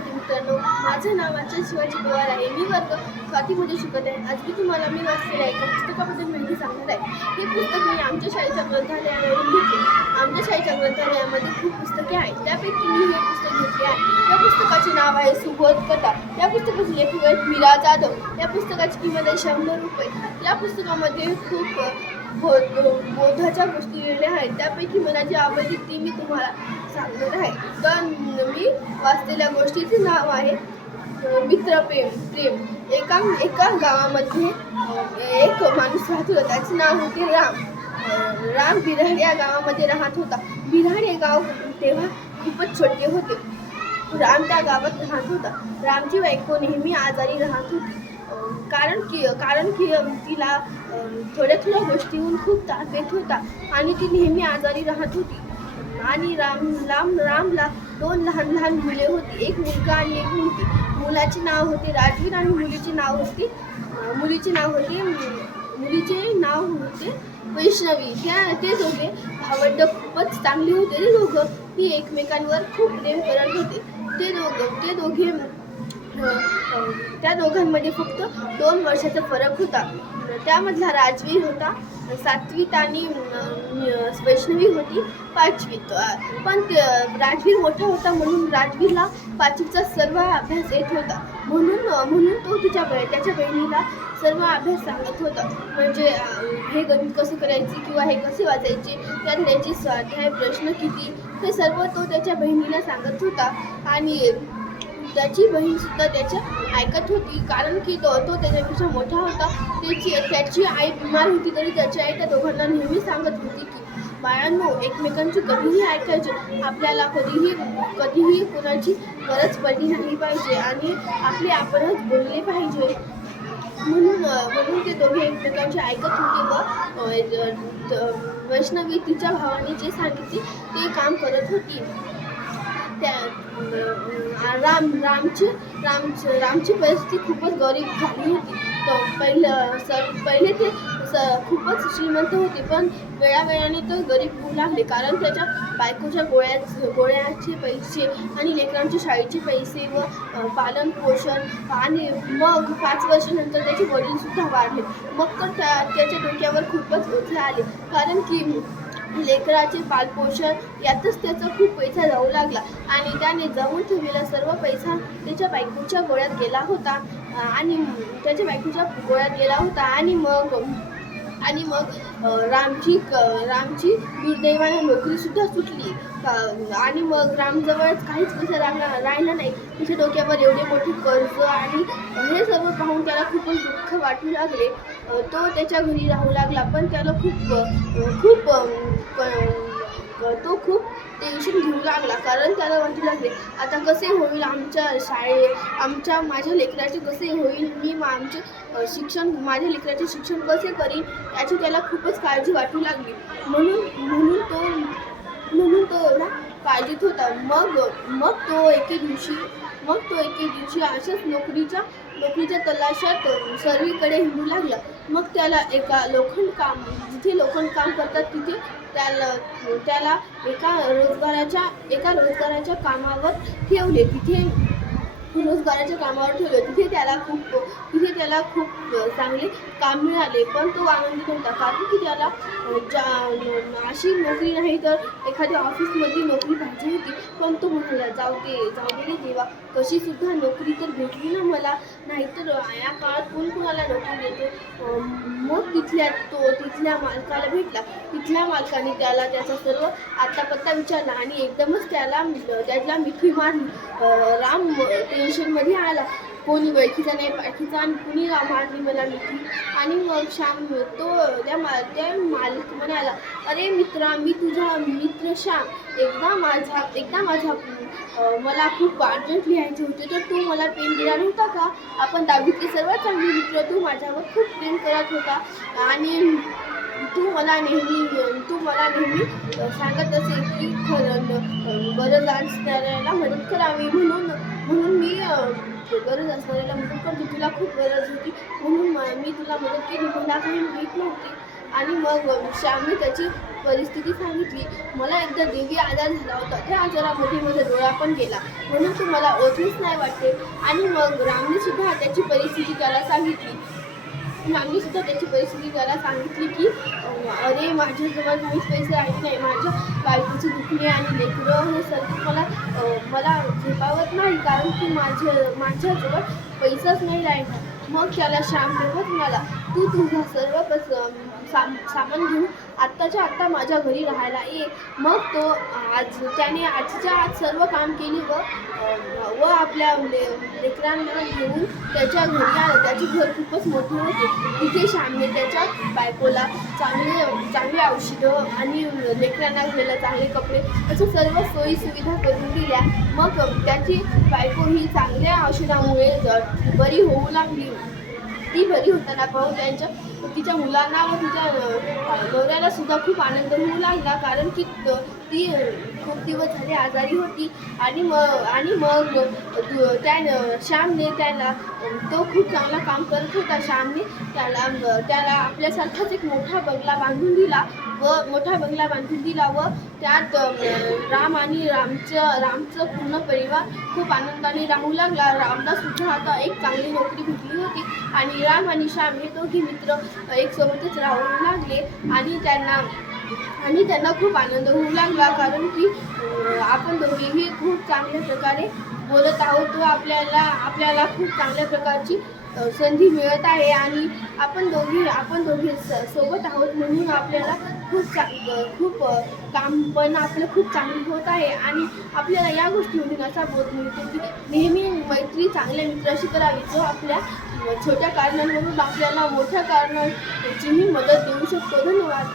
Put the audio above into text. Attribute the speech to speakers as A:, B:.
A: विद्यार्थी मित्रांनो माझं नाव आचार्य शिवाजी पवार आहे. मी वर्ग स्वातीमध्ये शिकत आहे. आज मी तुम्हाला मी वाचलेल्या एका पुस्तकाबद्दल माहिती सांगणार आहे. हे पुस्तक मी आमच्या शाळेच्या ग्रंथालयावरून घेतले. आमच्या शाळेच्या ग्रंथालयामध्ये खूप पुस्तके आहेत. त्यापैकी मी हे पुस्तक घेतले आहे. या पुस्तकाचे नाव आहे सुबोध कथा. या पुस्तकाचे लेखक आहेत मीरा जाधव. या पुस्तकाची किंमत आहे शंभर रुपये. या पुस्तकामध्ये खूप हो, बोध बोधाच्या गोष्टी लिहिल्या आहेत. त्यापैकी मला जी आवडली ती मी तुम्हाला सांगणार आहे. तर मी वाचलेल्या गोष्टीचे नाव आहे मित्रप्रेम प्रेम एका एका गावामध्ये एक माणूस राहत होता. त्याचे नाव होते राम. राम बिराड या गावामध्ये राहत होता. बिराड हे गाव तेव्हा खूपच छोटे होते. राम त्या गावात राहत होता. रामची बायको नेहमी आजारी राहत होती. कारण की कारण की तिला थोड्या थोड्या गोष्टीहून खूप ताप येत होता आणि ती नेहमी आजारी राहत होती. आणि राम राम रामला दोन लहान लहान मुले होती. एक मुलगा आणि एक मुलगी. मुलाचे नाव होते राजवीर आणि मुलीचे नाव होते मुलीचे नाव होते मुलीचे नाव होते वैष्णवी. त्या ते दोघे भावंड खूपच चांगले होते ते दोघं. ही एकमेकांवर खूप प्रेम करत होते. ते दोघं ते दोघे हो, हो. त्या दोघांमध्ये फक्त दोन वर्षाचा फरक होता. त्यामधला राजवीर होता सातवीत आणि वैष्णवी होती पाचवीत पण राजवीर मोठा होता म्हणून राजवीरला पाचवीचा सर्व अभ्यास येत होता. म्हणून म्हणून तो तिच्या त्याच्या बहिणीला सर्व अभ्यास सांगत होता. म्हणजे हे गणित कसं करायचे किंवा हे कसे वाचायचे त्यात त्याची स्वाध्याय प्रश्न किती हे सर्व तो त्याच्या बहिणीला सांगत होता. आणि त्याची बहीण सुद्धा त्याच्या ऐकत होती. कारण की तो तो त्याच्यापेक्षा मोठा होता. त्याची त्याची आई बिमार होती तरी त्याची आई त्या दोघांना नेहमी सांगत होती की बाळांनो एकमेकांची कधीही ऐकायचे आपल्याला कधीही कधीही कोणाची गरज पडली नाही पाहिजे आणि आपले आपणच बोलले पाहिजे. म्हणून म्हणून ते दोघे एकमेकांचे ऐकत होते व वैष्णवी तिच्या भावाने जे सांगितले ते काम करत होती. त्या राम रामची राम रामची परिस्थिती खूपच गरीब झाली होती. तर पहिलं सर पहिले ते स खूपच श्रीमंत होते पण वेळावेळाने तो गरीब होऊ लागले. कारण त्याच्या बायकोच्या गोळ्या गोळ्याचे पैसे आणि लेकरांच्या शाळेचे पैसे व पालन पोषण आणि मग पाच वर्षानंतर त्याचे वडीलसुद्धा वाढले. मग तर त्या त्याच्या डोक्यावर खूपच उठले आले. कारण की लेकराचे पालपोषण यातच त्याचा खूप पैसा जाऊ लागला. आणि त्याने जमून ठेवलेला सर्व पैसा त्याच्या बायकोच्या गोळ्यात गेला होता. आणि त्याच्या बायकोच्या गोळ्यात गेला होता. आणि मग आणि मग रामची क रामची दुर्दैवाने नोकरीसुद्धा सुटली. आणि मग रामजवळच काहीच पैसा राहिला राहिला नाही. त्याच्या डोक्यावर एवढे मोठे कर्ज आणि हे सर्व पाहून त्याला खूपच दुःख वाटू लागले. तो त्याच्या घरी राहू लागला पण त्याला खूप खूप क- तो खूप टेन्शन घेऊ लागला. कारण त्याला वाटू लागले आता कसे होईल आमच्या शाळे आमच्या माझ्या लेकराचे कसे होईल मी आमचे शिक्षण माझ्या लेकराचे शिक्षण कसे करीन याची त्याला खूपच काळजी वाटू लागली. म्हणून म्हणून तो म्हणून तो एवढा काळजीत होता. मग मग तो एके दिवशी मग तो एके दिवशी अशाच नोकरीच्या नोकरीच्या तलाशात सर्वीकडे हिंडू लागला. मग त्याला एका लोखंड काम जिथे लोखंड काम करतात तिथे त्याला त्याला एका रोजगाराच्या एका रोजगाराच्या कामावर ठेवले. तिथे रोजगाराच्या कामावर ठेवले तिथे त्याला खूप तिथे त्याला खूप चांगले काम मिळाले पण तो आनंदी नव्हता कारण की त्याला ज्या अशी नोकरी नाही तर एखाद्या ऑफिसमध्ये नोकरी पाहिजे होती. पण तो म्हणाला जाऊ दे जाऊ दे देवा. कशी सुद्धा नोकरी तर भेटली ना मला. नाहीतर या काळात कोण कोणाला नोकरी देतो? मग तिथल्या तो तिथल्या मालकाला भेटला. तिथल्या मालकाने त्याला त्याचा सर्व आत्तापत्ता विचारला आणि एकदमच त्याला त्याला मिठी मारली. राम ते टेन्शनमध्ये आला. कोणी ओळखीचा नाही पाठीचा आणि कुणी मारली मला मिठी आणि मग श्याम तो त्या मा त्या मालक म्हणाला अरे मित्रा मी तुझा मित्र श्याम. एकदा माझा एकदा माझा मला खूप अर्जंट लिहायचे होते तर तू मला पेन दिला नव्हता का? आपण दहावीतले सर्वात चांगले मित्र तू माझ्यावर खूप प्रेम करत होता. आणि तू मला नेहमी तू मला नेहमी सांगत असे की खरं अ, गरज असणाऱ्याला मदत करावी म्हणून म्हणून मी गरज असणाऱ्याला मदत करते तुला खूप गरज होती. म्हणून मी तुला मदत केली. मला काही माहीत नव्हती. आणि मग श्यामने त्याची परिस्थिती सांगितली. मला एकदा देवी आजार झाला होता. त्या आजारामध्ये माझा डोळा पण गेला. म्हणून तू मला ओळखलीच नाही वाटते. आणि मग रामने सुद्धा त्याची परिस्थिती त्याला सांगितली. आम्ही सुद्धा त्याची परिस्थिती त्याला सांगितली की अरे माझ्याजवळ काहीच पैसे राहिले नाही माझ्या बायकोचे दुखणे आणि लेकरं हे सर्व मला मला झेपावत नाही कारण की माझ्या माझ्याजवळ पैसाच नाही राहिला. मग त्याला श्याम देवत मला तू तुझा सर्व पस साम सामान घेऊन आत्ताच्या आत्ता माझ्या घरी राहायला ये. मग तो आज त्याने आजच्या आज सर्व काम केली व व आपल्या ले लेकरांना घेऊन त्याच्या घरी आलं. त्याचे घर खूपच मोठे होते. तिथे श्यामने त्याच्या बायकोला चांगले चांगले औषधं आणि लेकरांना घ्यायला चांगले कपडे असं सर्व सोयी सुविधा करून दिल्या. मग त्याची बायको ही चांगल्या औषधामुळे ज- बरी होऊ लागली. ती बरी होताना पाहून त्यांच्या. तिच्या मुलांना व तिच्या अं, नवऱ्याला सुद्धा खूप आनंद होऊ लागला. कारण की ती खूप दिवस झाले आजारी होती. आणि मग आणि मग त्या श्यामने त्याला तो खूप चांगला काम करत होता श्यामने. त्याला त्याला आपल्यासारखाच एक मोठा बंगला बांधून दिला व मोठा बंगला बांधून दिला व त्यात राम आणि रामचं रामचं पूर्ण परिवार खूप आनंदाने राहू लागला. रामला सुद्धा आता एक चांगली नोकरी भेटली होती. आणि राम आणि श्याम हे दोघे मित्र एक सोबतच राहू लागले. आणि त्यांना आणि त्यांना खूप आनंद होऊ लागला कारण की आपण दोघेही खूप चांगल्या प्रकारे बोलत आहोत. व आपल्याला आपल्याला खूप चांगल्या प्रकारची संधी मिळत आहे आणि आपण दोघी आपण दोघे सोबत आहोत म्हणून आपल्याला खूप चांग खूप काम पण आपलं खूप चांगलं होत आहे आणि आपल्याला या गोष्टीमधून असा बोध मिळतो की नेहमी मैत्री चांगल्या मित्राशी करावी जो आपल्या छोट्या कारणांवरून आपल्याला मोठ्या कारणांचीही मदत देऊ शकतो. धन्यवाद.